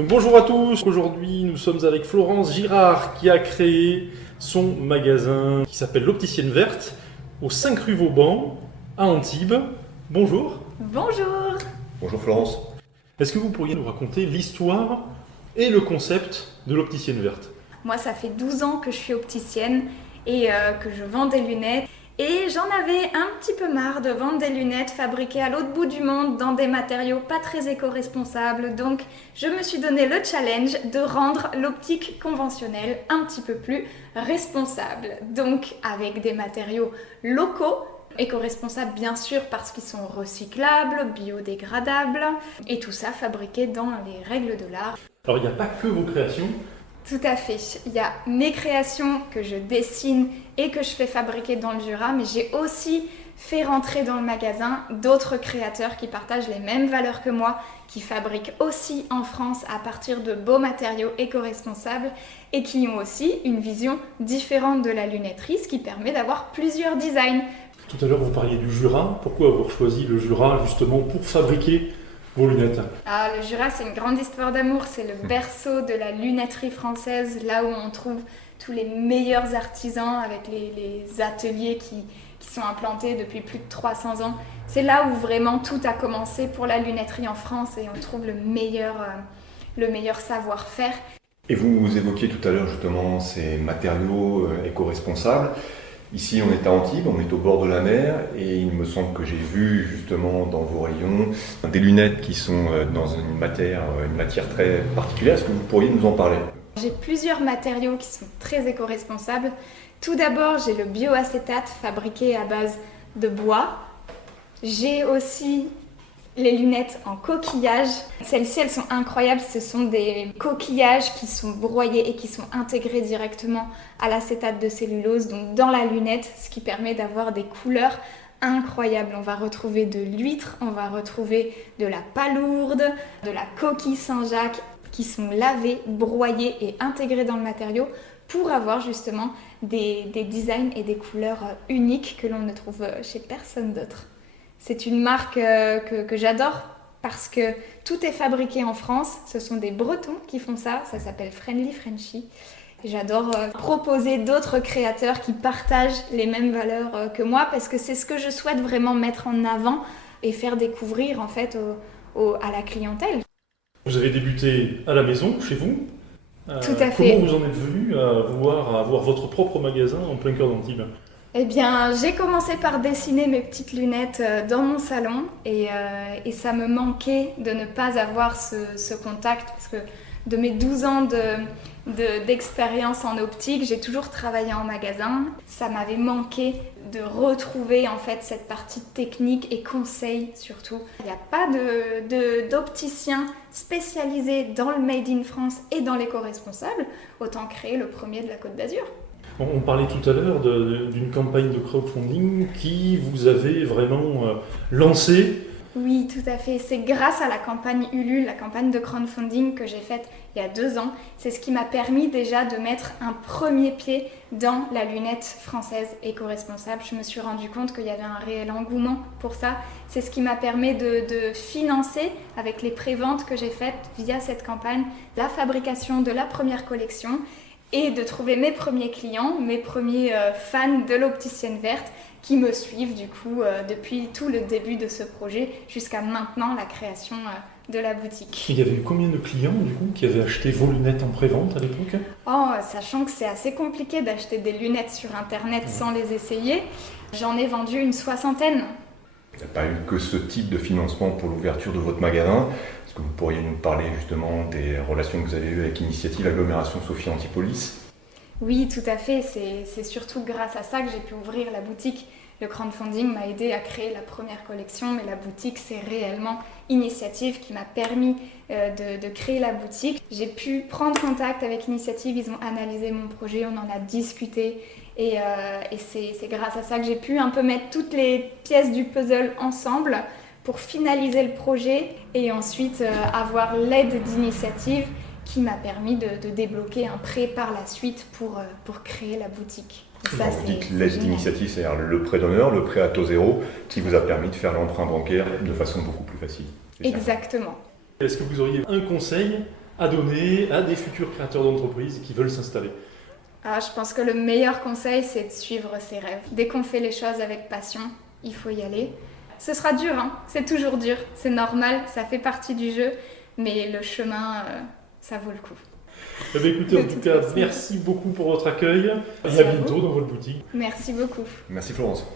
Donc bonjour à tous, aujourd'hui nous sommes avec Florence Girard qui a créé son magasin qui s'appelle L'Opticienne Verte au 5 rue Vauban à Antibes. Bonjour. Bonjour. Bonjour Florence. Est-ce que vous pourriez nous raconter l'histoire et le concept de l'Opticienne Verte? Moi ça fait 12 ans que je suis opticienne et que je vends des lunettes. Et j'en avais un petit peu marre de vendre des lunettes fabriquées à l'autre bout du monde dans des matériaux pas très éco-responsables. Donc je me suis donné le challenge de rendre l'optique conventionnelle un petit peu plus responsable. Donc avec des matériaux locaux, éco-responsables bien sûr parce qu'ils sont recyclables, biodégradables et tout ça fabriqué dans les règles de l'art. Alors il n'y a pas que vos créations. Tout à fait. Il y a mes créations que je dessine et que je fais fabriquer dans le Jura, mais j'ai aussi fait rentrer dans le magasin d'autres créateurs qui partagent les mêmes valeurs que moi, qui fabriquent aussi en France à partir de beaux matériaux éco-responsables et qui ont aussi une vision différente de la lunetterie, ce qui permet d'avoir plusieurs designs. Tout à l'heure vous parliez du Jura. Pourquoi avoir choisi le Jura justement pour fabriquer vos lunettes? Ah, le Jura, c'est une grande histoire d'amour. C'est le berceau de la lunetterie française, là où on trouve tous les meilleurs artisans avec les ateliers qui sont implantés depuis plus de 300 ans. C'est là où vraiment tout a commencé pour la lunetterie en France et on trouve le meilleur savoir-faire. Et vous évoquiez tout à l'heure justement ces matériaux éco-responsables. Ici, on est à Antibes, on est au bord de la mer et il me semble que j'ai vu justement dans vos rayons des lunettes qui sont dans une matière très particulière. Est-ce que vous pourriez nous en parler? J'ai plusieurs matériaux qui sont très éco-responsables. Tout d'abord, j'ai le bioacétate fabriqué à base de bois. J'ai aussi les lunettes en coquillage. Celles-ci, elles sont incroyables. Ce sont des coquillages qui sont broyés et qui sont intégrés directement à l'acétate de cellulose, donc dans la lunette, ce qui permet d'avoir des couleurs incroyables. On va retrouver de l'huître, on va retrouver de la palourde, de la coquille Saint-Jacques qui sont lavées, broyées et intégrées dans le matériau pour avoir justement des designs et des couleurs uniques que l'on ne trouve chez personne d'autre. C'est une marque que j'adore parce que tout est fabriqué en France. Ce sont des Bretons qui font ça. Ça s'appelle Friendly Frenchy. J'adore proposer d'autres créateurs qui partagent les mêmes valeurs que moi parce que c'est ce que je souhaite vraiment mettre en avant et faire découvrir en fait à la clientèle. Vous avez débuté à la maison, chez vous. Tout à fait. Comment vous en êtes venu à vouloir avoir votre propre magasin en plein cœur d'Antibes? Eh bien, j'ai commencé par dessiner mes petites lunettes dans mon salon et ça me manquait de ne pas avoir ce contact parce que de mes 12 ans d'expérience en optique, j'ai toujours travaillé en magasin. Ça m'avait manqué de retrouver en fait cette partie technique et conseil surtout. Il n'y a pas d'opticien spécialisé dans le Made in France et dans l'éco-responsable, autant créer le premier de la Côte d'Azur. On parlait tout à l'heure d'une campagne de crowdfunding qui vous avait vraiment lancé. Oui, tout à fait. C'est grâce à la campagne Ulule, la campagne de crowdfunding que j'ai faite il y a 2 ans. C'est ce qui m'a permis déjà de mettre un premier pied dans la lunette française éco-responsable. Je me suis rendu compte qu'il y avait un réel engouement pour ça. C'est ce qui m'a permis de financer, avec les préventes que j'ai faites via cette campagne, la fabrication de la première collection et de trouver mes premiers clients, mes premiers fans de l'Opticienne Verte qui me suivent du coup depuis tout le début de ce projet jusqu'à maintenant la création de la boutique. Il y avait eu combien de clients du coup qui avaient acheté vos lunettes en prévente à l'époque? Sachant que c'est assez compliqué d'acheter des lunettes sur internet sans les essayer, j'en ai vendu une 60aine. Il n'y a pas eu que ce type de financement pour l'ouverture de votre magasin. Est-ce que vous pourriez nous parler justement des relations que vous avez eues avec Initiative Agglomération Sophie Antipolis? Oui, tout à fait. C'est surtout grâce à ça que j'ai pu ouvrir la boutique. Le crowdfunding m'a aidé à créer la première collection, mais la boutique, c'est réellement Initiative qui m'a permis de créer la boutique. J'ai pu prendre contact avec Initiative, ils ont analysé mon projet, on en a discuté. Et c'est grâce à ça que j'ai pu un peu mettre toutes les pièces du puzzle ensemble pour finaliser le projet et ensuite avoir l'aide d'Initiative qui m'a permis de débloquer un prêt par la suite pour créer la boutique. Ça, vous dites l'aide d'Initiative, c'est-à-dire le prêt d'honneur, le prêt à taux zéro, qui vous a permis de faire l'emprunt bancaire de façon beaucoup plus facile. Exactement. Est-ce que vous auriez un conseil à donner à des futurs créateurs d'entreprises qui veulent s'installer? Je pense que le meilleur conseil, c'est de suivre ses rêves. Dès qu'on fait les choses avec passion, il faut y aller. Ce sera dur, hein, c'est toujours dur, c'est normal, ça fait partie du jeu, mais le chemin, ça vaut le coup. Eh bien, écoutez, en tout cas, merci beaucoup pour votre accueil et à bientôt dans votre boutique. Merci beaucoup. Merci Florence.